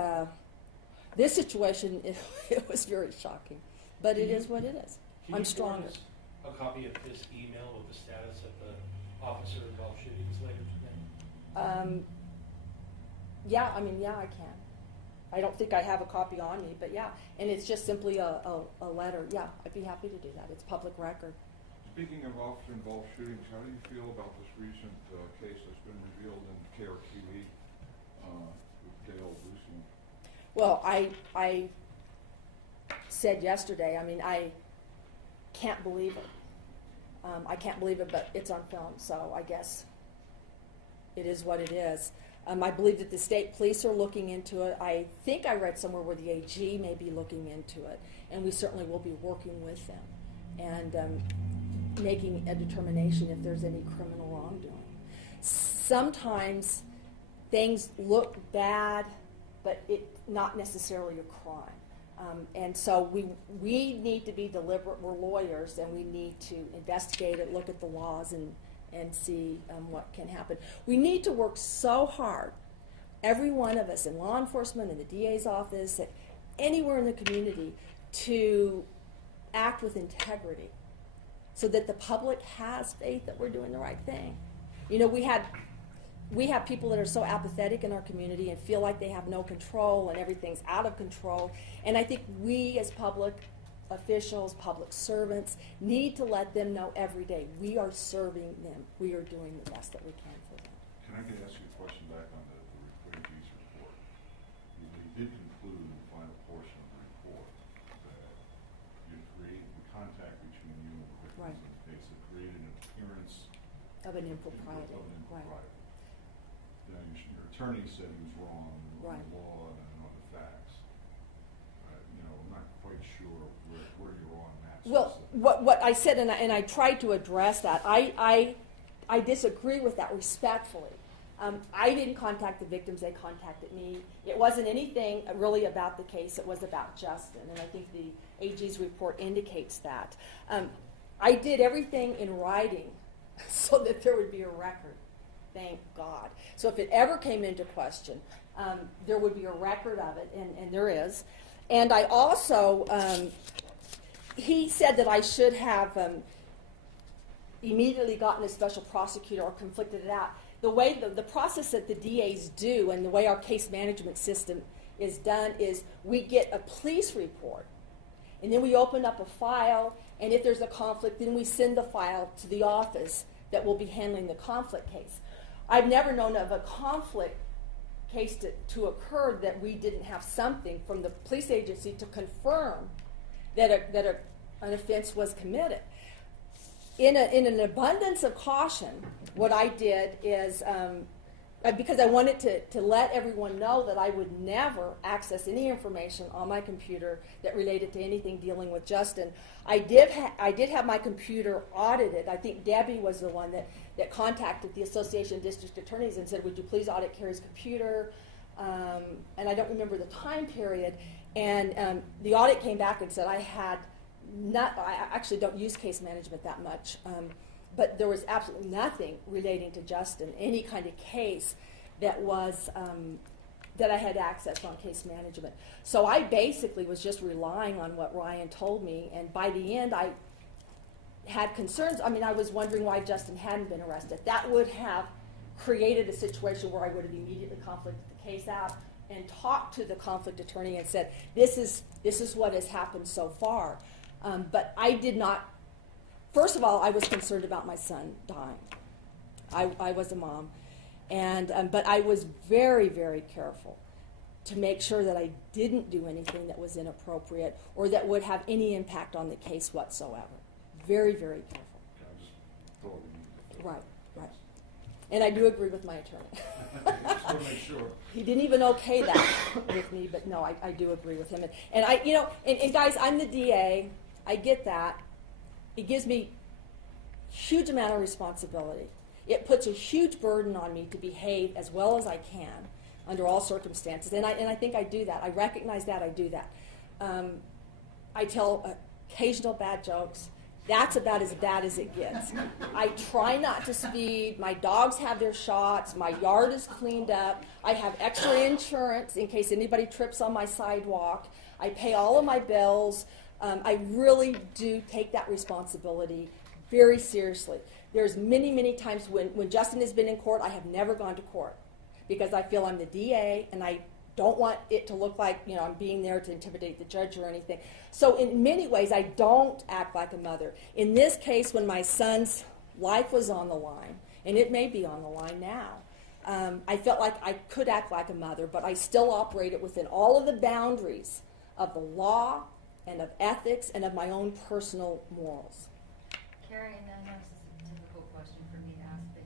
situation, it was very shocking. But it is what it is. Can I'm you stronger. forward us a copy of this email with the status of the officer-involved shootings later today? Yeah, I can. I don't think I have a copy on me, but yeah. And it's just simply a letter. Yeah, I'd be happy to do that. It's public record. Speaking of officer-involved shootings, how do you feel about this recent case that's been revealed in KRQE with Dale Lucian? Well, I said yesterday, I mean, I can't believe it. I can't believe it, but it's on film, so I guess it is what it is. I believe that the state police are looking into it. I think I read somewhere where the AG may be looking into it, and we certainly will be working with them. And making a determination if there's any criminal wrongdoing. Sometimes things look bad, but it not necessarily a crime. And so we need to be deliberate. We're lawyers, and we need to investigate it, look at the laws, and see what can happen. We need to work so hard, every one of us in law enforcement, in the DA's office, anywhere in the community, to act with integrity so that the public has faith that we're doing the right thing. You know, we have people that are so apathetic in our community and feel like they have no control and everything's out of control. And I think we as public officials, public servants, need to let them know every day we are serving them. We are doing the best that we can for them. Can I ask you a question back on the KRQE's report? You did conclude in the final portion of the report that you created the contact between you and the victims Right. in the case that created an appearance Of an impropriety. of an Right. impropriety. Now, your attorney said he was wrong on Right. the law and on the facts. You know, I'm not quite sure where you're on that. Well, specifically. what I said, and I tried to address that, I disagree with that respectfully. I didn't contact the victims, they contacted me. It wasn't anything really about the case, it was about Justin, and I think the AG's report indicates that. I did everything in writing so that there would be a record, thank God. So if it ever came into question, there would be a record of it, and there is. And I also, he said that I should have immediately gotten a special prosecutor or conflicted it out. The way the process that the DAs do and the way our case management system is done is we get a police report, and then we open up a file, and if there's a conflict, then we send the file to the office that will be handling the conflict case. I've never known of a conflict case to occur that we didn't have something from the police agency to confirm that an offense was committed. In an abundance of caution, what I did is, because I wanted to let everyone know that I would never access any information on my computer that related to anything dealing with Justin, I did have my computer audited. I think Debbie was the one that contacted the Association of District Attorneys and said, would you please audit Carrie's computer? And I don't remember the time period. And the audit came back and said I actually don't use case management that much, but there was absolutely nothing relating to Justin, any kind of case that was that I had access on case management. So I basically was just relying on what Ryan told me, and by the end I had concerns. I mean, I was wondering why Justin hadn't been arrested. That would have created a situation where I would have immediately conflicted the case out and talked to the conflict attorney and said, this is what has happened so far. But I did not, first of all, I was concerned about my son dying. I was a mom. But I was very, very careful to make sure that I didn't do anything that was inappropriate or that would have any impact on the case whatsoever. Very, very careful. Okay, I just thought we needed to. Right. And I do agree with my attorney. Just want to make sure. He didn't even okay that with me, but no, I do agree with him. And I, and guys, I'm the DA. I get that. It gives me huge amount of responsibility. It puts a huge burden on me to behave as well as I can under all circumstances, and I think I do that. I recognize that. I do that. I tell occasional bad jokes. That's about as bad as it gets. I try not to speed. My dogs have their shots. My yard is cleaned up. I have extra insurance in case anybody trips on my sidewalk. I pay all of my bills. I really do take that responsibility very seriously. There's many, many times when Justin has been in court, I have never gone to court because I feel I'm the DA and I don't want it to look like, I'm being there to intimidate the judge or anything. So in many ways, I don't act like a mother. In this case, when my son's life was on the line, and it may be on the line now, I felt like I could act like a mother, but I still operated within all of the boundaries of the law and of ethics and of my own personal morals. Carrie, and I know this is a typical question for me to ask, but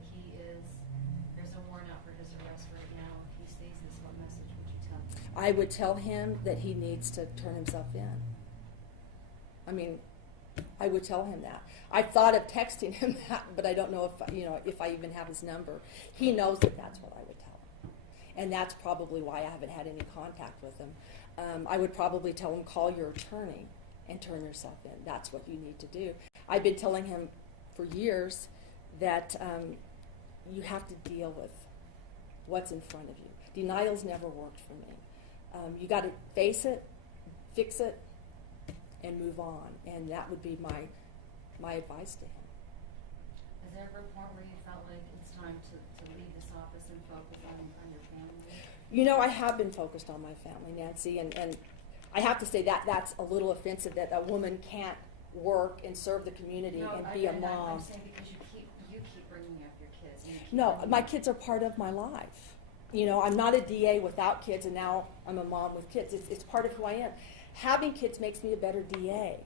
there's a warrant out for his arrest right now. If he sees this, what message would you tell him? I would tell him that he needs to turn himself in. I mean, I would tell him that. I thought of texting him that, but I don't know if I even have his number. He knows that that's what I would tell him. And that's probably why I haven't had any contact with him. I would probably tell him, call your attorney and turn yourself in. That's what you need to do. I've been telling him for years that you have to deal with what's in front of you. Denial's never worked for me. You got to face it, fix it, and move on. And that would be my advice to him. Is there ever a point where you felt like it's time to leave this office and focus on your family? I have been focused on my family, Nancy, and I have to say that's a little offensive that a woman can't work and serve the community and be a mom. I'm saying because you keep bringing up your kids. And you keep No, bringing my up- kids are part of my life. I'm not a DA without kids, and now I'm a mom with kids. It's part of who I am. Having kids makes me a better DA.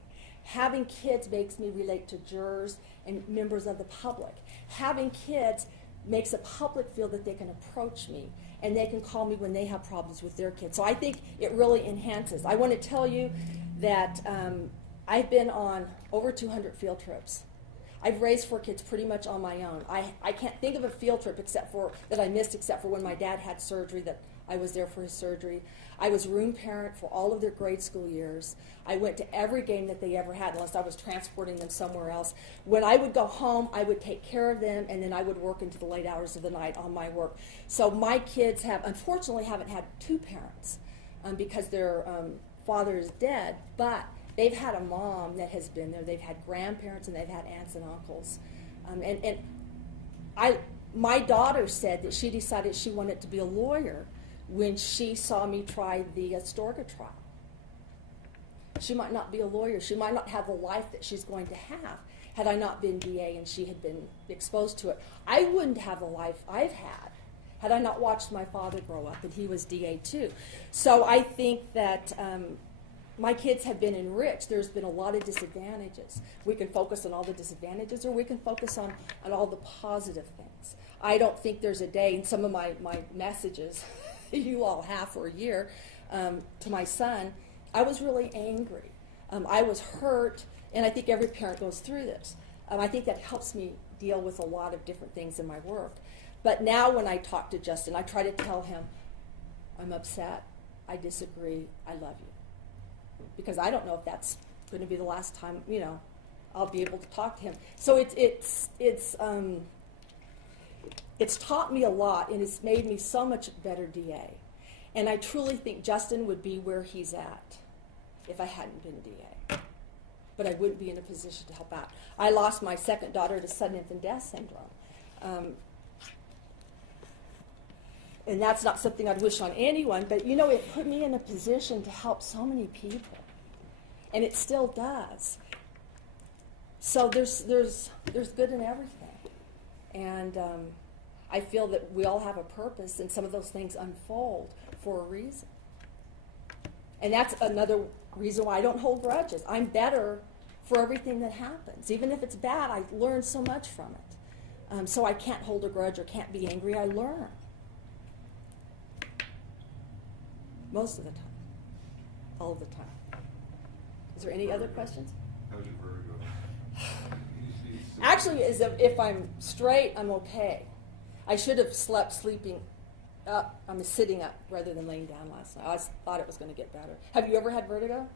Having kids makes me relate to jurors and members of the public. Having kids makes the public feel that they can approach me and they can call me when they have problems with their kids. So I think it really enhances. I want to tell you that I've been on over 200 field trips. I've raised 4 kids pretty much on my own. I can't think of a field trip that I missed except for when my dad had surgery, that I was there for his surgery. I was room parent for all of their grade school years. I went to every game that they ever had unless I was transporting them somewhere else. When I would go home, I would take care of them, and then I would work into the late hours of the night on my work. So my kids unfortunately haven't had 2 parents because their father is dead, but they've had a mom that has been there. They've had grandparents, and they've had aunts and uncles. My daughter said that she decided she wanted to be a lawyer when she saw me try the Astorga trial. She might not be a lawyer. She might not have the life that she's going to have had I not been DA and she had been exposed to it. I wouldn't have the life I've had I not watched my father grow up, and he was DA too. So I think that my kids have been enriched. There's been a lot of disadvantages. We can focus on all the disadvantages, or we can focus on all the positive things. I don't think there's a day, and some of my messages you all have for a year to my son, I was really angry. I was hurt, and I think every parent goes through this. I think that helps me deal with a lot of different things in my work. But now when I talk to Justin, I try to tell him, I'm upset, I disagree, I love you. Because I don't know if that's going to be the last time, I'll be able to talk to him. So it's taught me a lot, and it's made me so much better DA. And I truly think Justin would be where he's at if I hadn't been DA. But I wouldn't be in a position to help out. I lost my second daughter to sudden infant death syndrome. And that's not something I'd wish on anyone, but it put me in a position to help so many people. And it still does. So there's good in everything. And I feel that we all have a purpose, and some of those things unfold for a reason. And that's another reason why I don't hold grudges. I'm better for everything that happens. Even if it's bad, I learn so much from it. So I can't hold a grudge or can't be angry. I learn. Most of the time. All of the time. Is there any other questions? How's your vertigo? Actually, if I'm straight, I'm okay. I should have slept sleeping up. I'm sitting up rather than laying down last night. I thought it was going to get better. Have you ever had vertigo?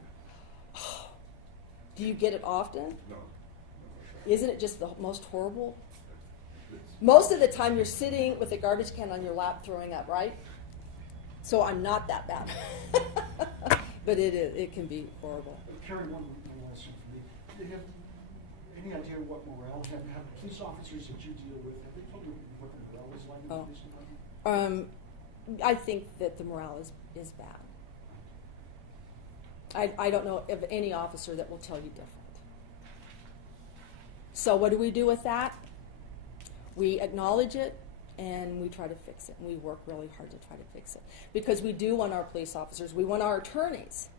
Oh, do you get it often? No. Isn't it just the most horrible? Most of the time you're sitting with a garbage can on your lap throwing up, right? So I'm not that bad. But it can be horrible. Carrie, one last thing for me. Do you have any idea what morale, have police officers that you deal with, have they told you what the morale is like in the Oh. police department? I think that the morale is bad. I don't know of any officer that will tell you different. So what do we do with that? We acknowledge it, and we try to fix it. And we work really hard to try to fix it. Because we do want our police officers, we want our attorneys,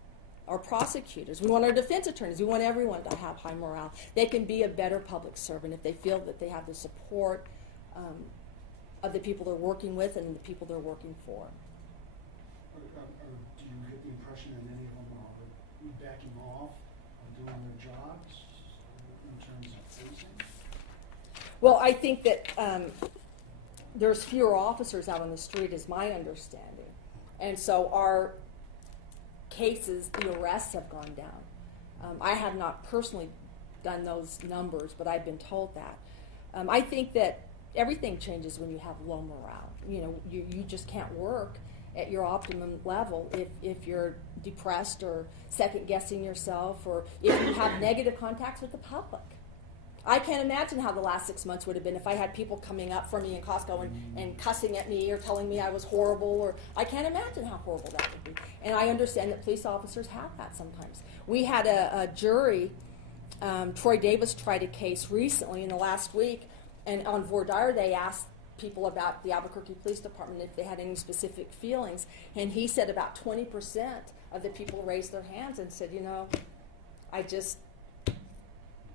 our prosecutors, we want our defense attorneys, we want everyone to have high morale. They can be a better public servant if they feel that they have the support of the people they're working with and the people they're working for. Or do you get the impression that any of them are backing off on doing their jobs? terms of policing? Well, I think that there's fewer officers out on the street, is my understanding. And so our cases, the arrests have gone down. I have not personally done those numbers, but I've been told that. I think that everything changes when you have low morale. You know, you just can't work at your optimum level if you're depressed or second guessing yourself, or if you have negative contacts with the public. I can't imagine how the last 6 months would have been if I had people coming up for me in Costco and cussing at me or telling me I was horrible, or I can't imagine how horrible that would be. And I understand that police officers have that sometimes. We had a jury, Troy Davis tried a case recently in the last week, and on voir dire they asked people about the Albuquerque Police Department if they had any specific feelings, and he said about 20% of the people raised their hands and said, you know, I just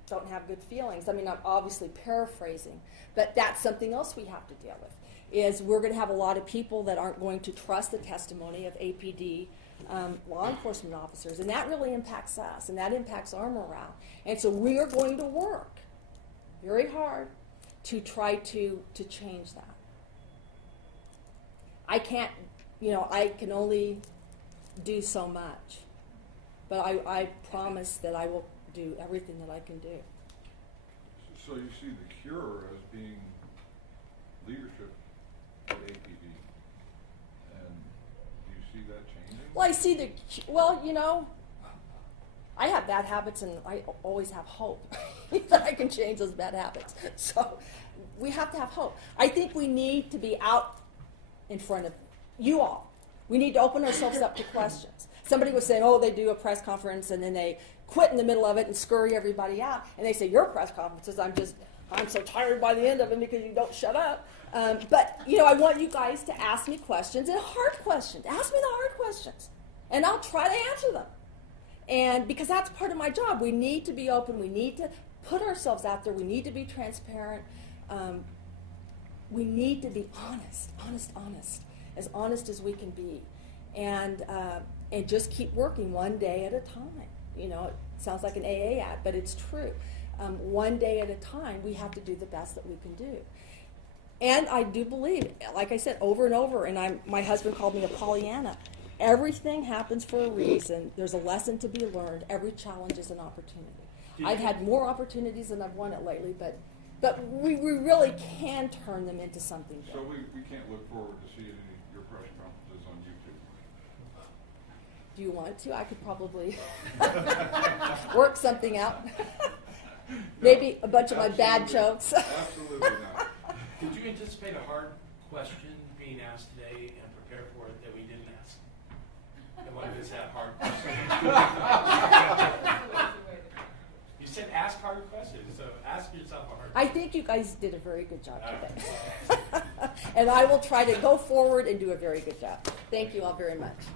don't have good feelings. I mean, I'm obviously paraphrasing, but that's something else we have to deal with, is we're going to have a lot of people that aren't going to trust the testimony of APD law enforcement officers, and that really impacts us, and that impacts our morale. And so we are going to work very hard to try to change that. I can't, you know, I can only do so much, but I promise that I will do everything that I can do. So you see the cure as being leadership at APD, and do you see that changing? Well, I see well, you know, I have bad habits, and I always have hope that I can change those bad habits. So we have to have hope. I think we need to be out in front of you all. We need to open ourselves up to questions. Somebody was saying, oh, they do a press conference and then they quit in the middle of it and scurry everybody out. And they say, your press conferences, I'm so tired by the end of them because you don't shut up. But, you know, I want you guys to ask me questions, and hard questions. Ask me the hard questions, and I'll try to answer them. And because that's part of my job. We need to be open. We need to put ourselves out there. We need to be transparent. We need to be honest, as honest as we can be. And just keep working one day at a time. You know, it sounds like an AA ad, but it's true. One day at a time, we have to do the best that we can do. And I do believe, like I said, over and over, and my husband called me a Pollyanna. Everything happens for a reason. There's a lesson to be learned. Every challenge is an opportunity. I've had more opportunities than I've wanted lately, but we really can turn them into something good. So we can't look forward to seeing your press conferences on YouTube. Do you want to? I could probably work something out. Maybe a bunch of my bad jokes. Absolutely not. Did you anticipate a hard question being asked today and prepare for it that we didn't ask? And what is that hard question? You said ask hard questions, so ask yourself a hard question. I think you guys did a very good job today. And I will try to go forward and do a very good job. Thank you all very much.